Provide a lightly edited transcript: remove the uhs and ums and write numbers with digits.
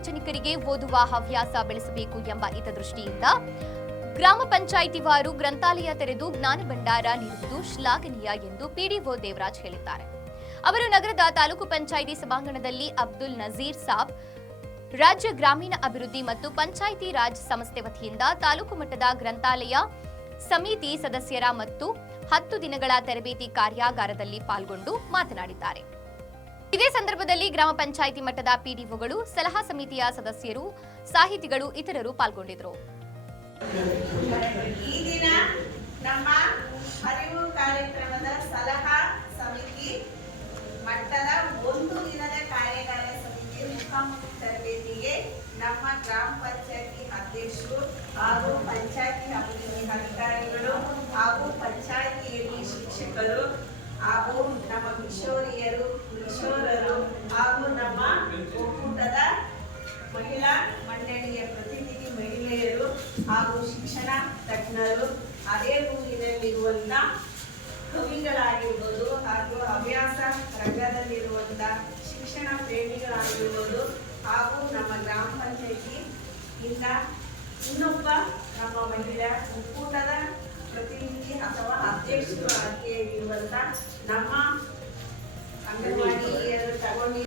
ಸಾರ್ವಜನಿಕರಿಗೆ ಓದುವ ಹವ್ಯಾಸ ಬೆಳೆಸಬೇಕು ಎಂಬ ಹಿತದೃಷ್ಟಿಯಿಂದ ಗ್ರಾಮ ಪಂಚಾಯಿತಿವಾರು ಗ್ರಂಥಾಲಯ ತೆರೆದು ಜ್ಞಾನ ಭಂಡಾರ ನೀಡುವುದು ಶ್ಲಾಘನೀಯ ಎಂದು ಪಿಡಿಒ ದೇವರಾಜ್ ಹೇಳಿದ್ದಾರೆ. ಅವರು ನಗರದ ತಾಲೂಕು ಪಂಚಾಯಿತಿ ಸಭಾಂಗಣದಲ್ಲಿ ಅಬ್ದುಲ್ ನಜೀರ್ ಸಾಬ್ ರಾಜ್ಯ ಗ್ರಾಮೀಣ ಅಭಿವೃದ್ಧಿ ಮತ್ತು ಪಂಚಾಯಿತಿ ರಾಜ್ ಸಂಸ್ಥೆ ವತಿಯಿಂದ ತಾಲೂಕು ಮಟ್ಟದ ಗ್ರಂಥಾಲಯ ಸಮಿತಿ ಸದಸ್ಯರ ಮತ್ತು 10 ದಿನಗಳ ತರಬೇತಿ ಕಾರ್ಯಾಗಾರದಲ್ಲಿ ಪಾಲ್ಗೊಂಡು ಮಾತನಾಡಿದ್ದಾರೆ. ಇದೇ ಸಂದರ್ಭದಲ್ಲಿ ಗ್ರಾಮ ಪಂಚಾಯಿತಿ ಮಟ್ಟದ ಪಿಡಿಒಗಳು, ಸಲಹಾ ಸಮಿತಿಯ ಸದಸ್ಯರು, ಸಾಹಿತಿಗಳು ಇತರರು ಪಾಲ್ಗೊಂಡಿದ್ದರು. ಈ ದಿನ ನಮ್ಮ ಅರಿವು ಕಾರ್ಯಕ್ರಮದ ಸಲಹಾ ಸಮಿತಿ ಮಟ್ಟದ 1 ದಿನದ ಕಾರ್ಯಾಗಾರ ಸಮಿತಿ ಮುಖಾಮುಖಿ ತರಬೇತಿಗೆ ನಮ್ಮ ಗ್ರಾಮ ಪಂಚಾಯತಿ ಅಧ್ಯಕ್ಷರು ಹಾಗೂ ಪಂಚಾಯತಿ ಅಭಿವೃದ್ಧಿ ಅಧಿಕಾರಿಗಳು ಹಾಗೂ ಪಂಚಾಯತಿಯಲ್ಲಿ ಶಿಕ್ಷಕರು ಹಾಗೂ ನಮ್ಮ ಕಿಶೋರರು ಹಾಗೂ ನಮ್ಮ ಒಕ್ಕೂಟದ ಮಹಿಳಾ ಮಂಡಳಿಯ ಪ್ರತಿನಿಧಿ ಮಹಿಳೆಯರು ಹಾಗೂ ಶಿಕ್ಷಣ ತಜ್ಞರು, ಅದೇ ಊರಿನಲ್ಲಿರುವಂಥ ಕವಿಗಳಾಗಿರ್ಬೋದು ಹಾಗೂ ಹವ್ಯಾಸ ರಂಗದಲ್ಲಿರುವಂಥ ಶಿಕ್ಷಣ ಪ್ರೇಮಿಗಳಾಗಿರ್ಬೋದು ಹಾಗೂ ನಮ್ಮ ಗ್ರಾಮ ಪಂಚಾಯತಿ ಇಂದ ಇನ್ನೊಬ್ಬ ನಮ್ಮ ಮಹಿಳಾ ಒಕ್ಕೂಟದ ಪ್ರತಿನಿಧಿ ಅಥವಾ ಅಧ್ಯಕ್ಷರು ಆಗಿರುವಂಥ ನಮ್ಮ ಅಂಗನವಾಡಿಯರು ತಗೊಂಡು